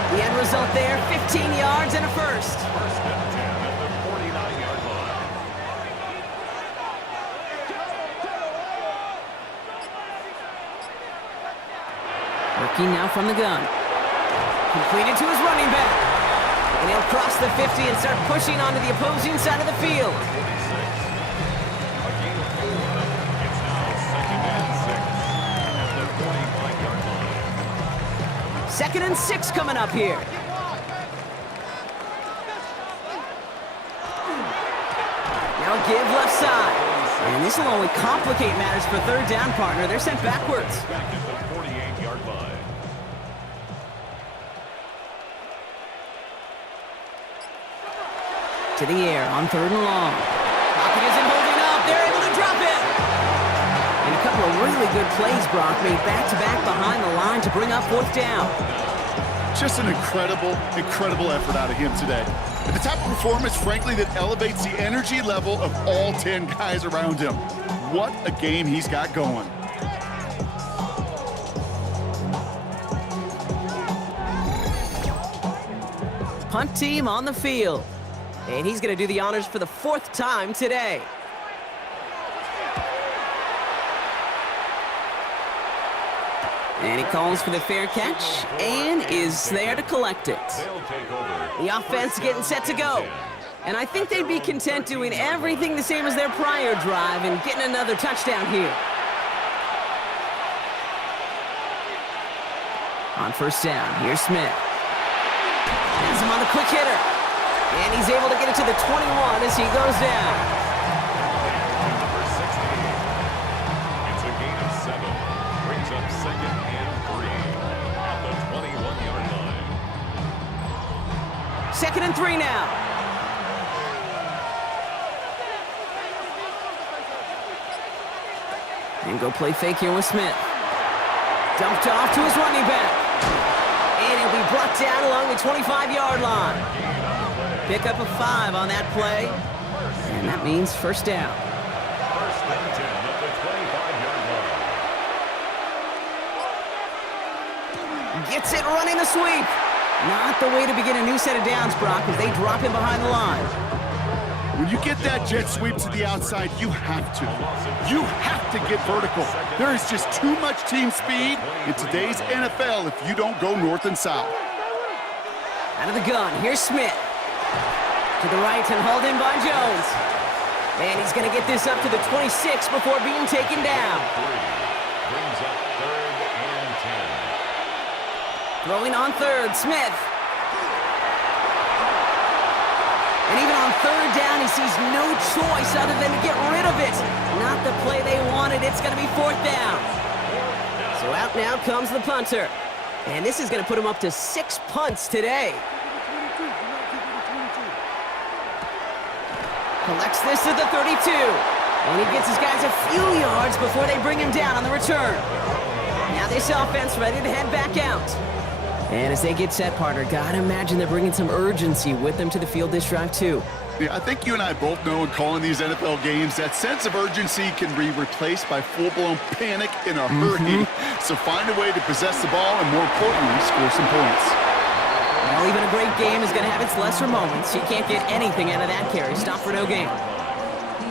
The end result there, 15 yards and a first. First and 10 at the 49-yard line. Working now from the gun. Completed to his running back. And he'll cross the 50 and start pushing onto the opposing side of the field. It's now second and 6 at the 45-yard line. Second and 6 coming up here. Now a give left side. And this will only complicate matters for third down, partner. They're sent backwards. Back at the 48-yard line. To the air on third and long. Pocket isn't holding up. They're able to drop it. And a couple of really good plays, Brock, made back-to-back behind the line to bring up fourth down. Just an incredible effort out of him today. And the type of performance, frankly, that elevates the energy level of all 10 guys around him. What a game he's got going. Punt team on the field. And he's going to do the honors for the fourth time today. And he calls for the fair catch and is there to collect it. The offense getting set to go. And I think they'd be content doing everything the same as their prior drive and getting another touchdown here. On first down, here's Smith. Has him on the quick hitter. And he's able to get it to the 21 as he goes down. Number 60. It's a gain of 7. Brings up second and 3 at the 21-yard line. Second and 3 now. And go play fake here with Smith. Dumped off to his running back. And he'll be brought down along the 25-yard line. Pick up a 5 on that play. And that means first down. First and 10 at the 25-yard line. Gets it running the sweep. Not the way to begin a new set of downs, Brock, as they drop him behind the line. When you get that jet sweep to the outside, you have to. You have to get vertical. There is just too much team speed in today's NFL if you don't go north and south. Out of the gun, here's Smith. To the right and hauled in by Jones. And he's going to get this up to the 26 before being taken down. Brings up third and 10. Throwing on third, Smith. And even on third down, he sees no choice other than to get rid of it. Not the play they wanted. It's going to be fourth down. So out now comes the punter. And this is going to put him up to 6 punts today. Collects this at the 32. And he gets his guys a few yards before they bring him down on the return. Now this offense ready to head back out. And as they get set, partner, gotta imagine they're bringing some urgency with them to the field this drive too. Yeah, I think you and I both know in calling these NFL games that sense of urgency can be replaced by full-blown panic in a hurry. So find a way to possess the ball and, more importantly, score some points. Well, even a great game is going to have its lesser moments. You can't get anything out of that carry. Stop for no gain.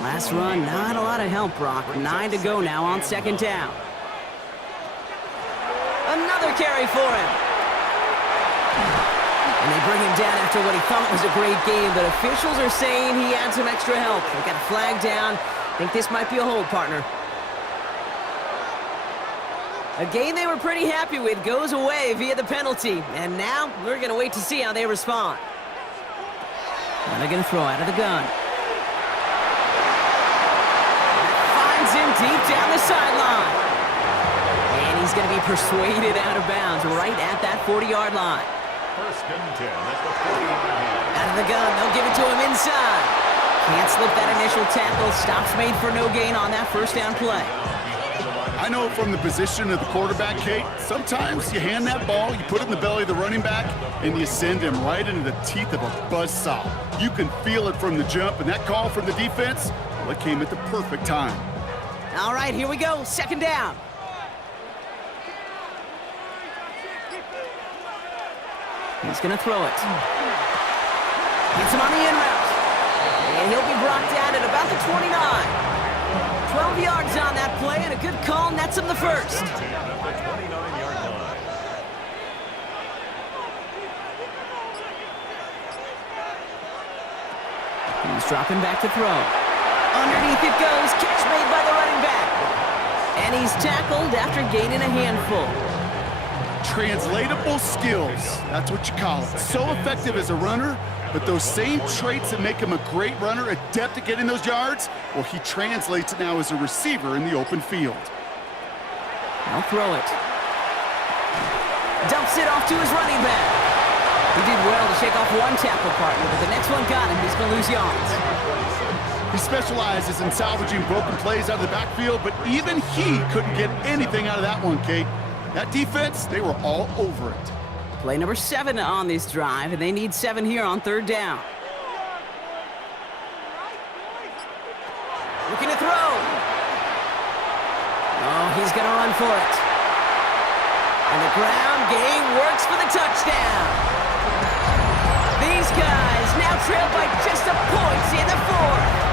Last run, not a lot of help, Brock. 9 to go now on second down. Another carry for him. And they bring him down after what he thought was a great game, but officials are saying he had some extra help. They got a flag down. Think this might be a hold, partner. A game they were pretty happy with goes away via the penalty. And now we're going to wait to see how they respond. Now they're going to throw out of the gun. That finds him deep down the sideline. And he's going to be persuaded out of bounds right at that 40-yard line. First and 10 at the 40-yard line. Out of the gun, they'll give it to him inside. Can't slip that initial tackle. Stops made for no gain on that first down play. I know from the position of the quarterback, Kate, sometimes you hand that ball, you put it in the belly of the running back, and you send him right into the teeth of a buzzsaw. You can feel it from the jump, and that call from the defense, well, it came at the perfect time. All right, here we go. Second down. He's going to throw it. Gets him on the in route. And he'll be brought down at about the 29. 12 yards on that play, and a good call nets him the first. At the 29-yard line. He's dropping back to throw. Underneath it goes. Catch made by the running back. And he's tackled after gaining a handful. Translatable skills, that's what you call it. So effective as a runner, but those same traits that make him a great runner, adept at getting those yards, well, he translates it now as a receiver in the open field. I'll throw it. Dumps it off to his running back. He did well to shake off one tackle partner, but the next one got him. He's going to lose yards. He specializes in salvaging broken plays out of the backfield, but even he couldn't get anything out of that one, Kate. That defense, they were all over it. Play number 7 on this drive, and they need 7 here on third down. Looking to throw. Oh, he's going to run for it. And the ground game works for the touchdown. These guys now trail by just a point in the fourth.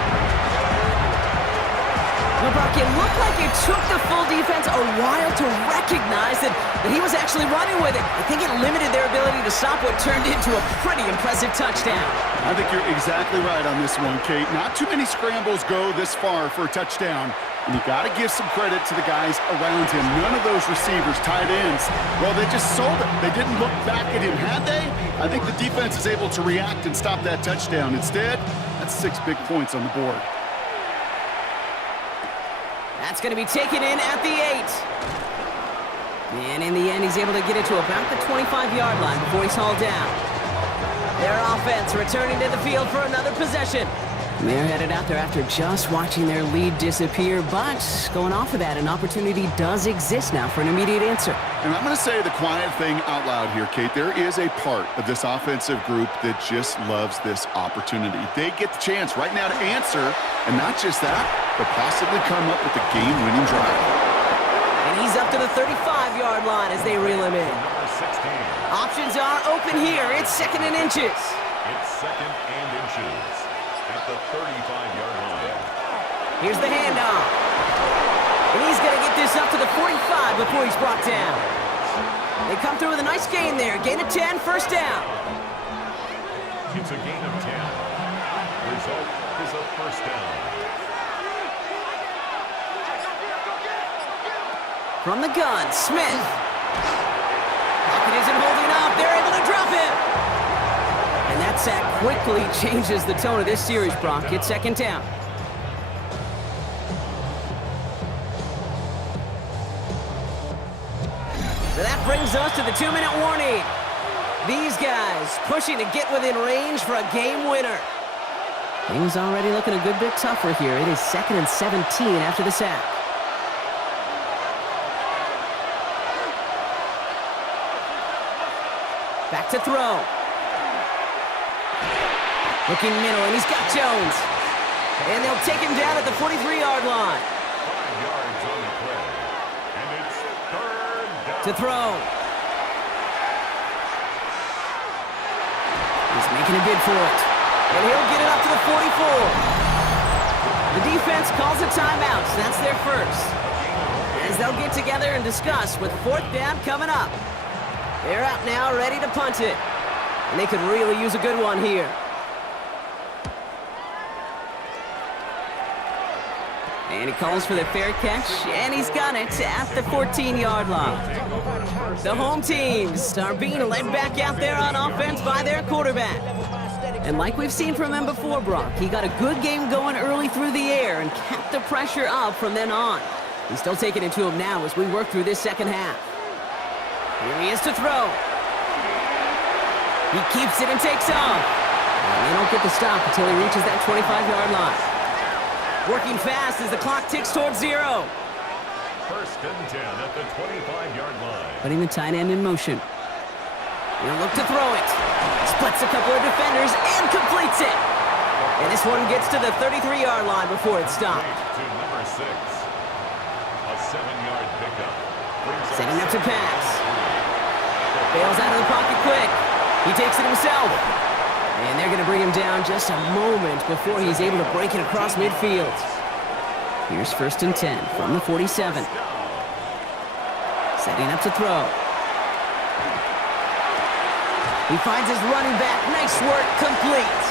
Well, Brock, it looked like it took the full defense a while to recognize that he was actually running with it. I think it limited their ability to stop what turned into a pretty impressive touchdown. I think you're exactly right on this one, Kate. Not too many scrambles go this far for a touchdown, and you got to give some credit to the guys around him. None of those receivers, tight ends, well, they just sold it. They didn't look back at him, had they? I think the defense is able to react and stop that touchdown. Instead, that's 6 big points on the board. That's going to be taken in at the 8. And in the end, he's able to get it to about the 25-yard line before he's hauled down. Their offense returning to the field for another possession. They're headed out there after just watching their lead disappear, but going off of that, an opportunity does exist now for an immediate answer. And I'm going to say the quiet thing out loud here, Kate. There is a part of this offensive group that just loves this opportunity. They get the chance right now to answer, and not just that, but possibly come up with a game-winning drive. And he's up to the 35-yard line as they reel him in. Number 16. Options are open here. It's 2nd and inches. It's 2nd and inches at the 35-yard line. Here's the handoff. And he's going to get this up to the 45 before he's brought down. They come through with a nice gain there. Gain of 10, first down. It's a gain of 10. Result is a first down. From the gun, Smith. Pocket isn't holding up. They're able to drop him. And that sack quickly changes the tone of this series, Brock. It's 2nd down. So that brings us to the 2-minute warning. These guys pushing to get within range for a game winner. Things already looking a good bit tougher here. It is 2nd and 17 after the sack. Back to throw. Looking middle, and he's got Jones. And they'll take him down at the 43-yard line. 5 yards on the play. And it's third down. To throw. He's making a bid for it. And he'll get it up to the 44. The defense calls a timeout, so that's their first. As they'll get together and discuss with 4th down coming up. They're out now, ready to punt it. And they could really use a good one here. And he calls for the fair catch, and he's got it at the 14-yard line. The home teams are being led back out there on offense by their quarterback. And like we've seen from him before, Brock, he got a good game going early through the air and kept the pressure up from then on. He's still taking it to him now as we work through this second half. Here he is to throw. He keeps it and takes off. And they don't get the stop until he reaches that 25-yard line. Working fast as the clock ticks towards 0. First and 10 at the 25-yard line. Putting the tight end in motion. He'll look to throw it. Splits a couple of defenders and completes it. And this one gets to the 33-yard line before it's stopped. To number 6. A 7-yard pickup. Setting up to pass. Bails out of the pocket quick. He takes it himself. And they're going to bring him down just a moment before he's able to break it across midfield. Here's 1st and 10 from the 47. Setting up to throw. He finds his running back. Nice work, complete.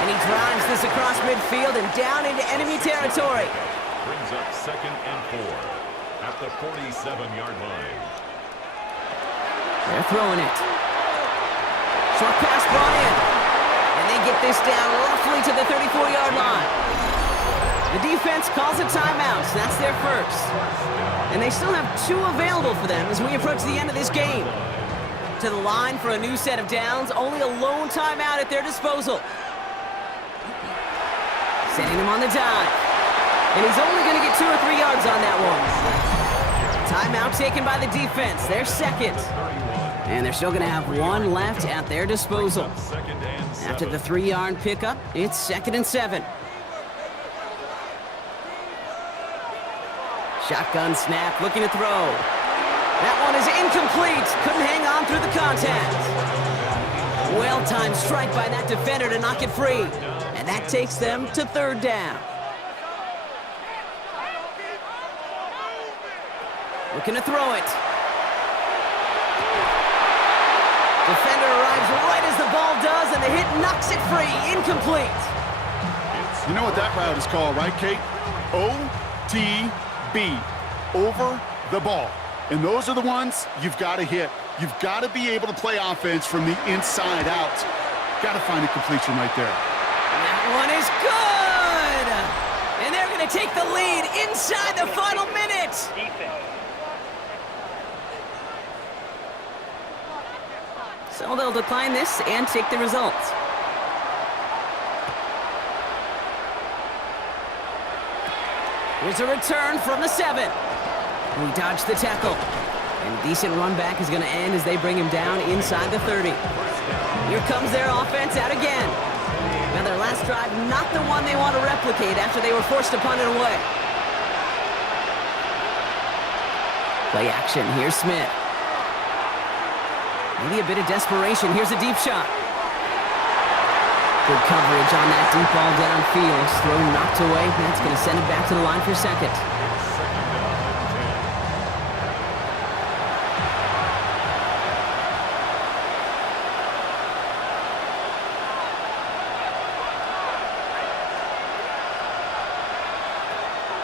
And he drives this across midfield and down into enemy territory. Brings up 2nd and 4 at the 47-yard line. They're throwing it. Short pass brought in. And they get this down roughly to the 34-yard line. The defense calls a timeout. So that's their first. And they still have 2 available for them as we approach the end of this game. To the line for a new set of downs. Only a lone timeout at their disposal. Setting him on the dive. And he's only going to get 2 or 3 yards on that one. Timeout taken by the defense. Their second. And they're still going to have 1 left at their disposal. After the 3-yard pickup, it's 2nd and 7. Shotgun snap, looking to throw. That one is incomplete. Couldn't hang on through the contact. Well-timed strike by that defender to knock it free. And that takes them to 3rd down. Looking to throw it. Defender arrives right as the ball does, and the hit knocks it free. Incomplete. You know what that route is called, right, Kate? OTB. Over the ball. And those are the ones you've got to hit. You've got to be able to play offense from the inside out. Got to find a completion right there. That one is good! And they're going to take the lead inside the final minute. So they'll decline this and take the results. Here's a return from the 7. We dodged the tackle. And a decent run back is going to end as they bring him down inside the 30. Here comes their offense out again. Now their last drive, not the one they want to replicate after they were forced to punt it away. Play action. Here's Smith. Maybe a bit of desperation. Here's a deep shot. Good coverage on that deep ball downfield. Throw knocked away. That's going to send it back to the line for 2nd.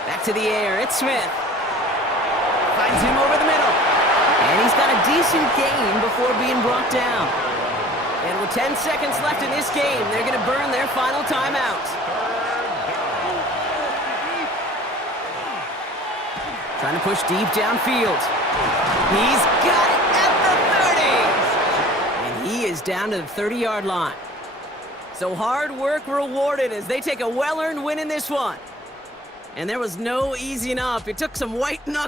Back to the air. It's Smith. Finds him over the middle. And he's got a decent gain before being brought down. And with 10 seconds left in this game, they're going to burn their final timeout. Trying to push deep downfield. He's got it at the 30! And he is down to the 30-yard line. So hard work rewarded as they take a well-earned win in this one. And there was no easing up. It took some white knuckles.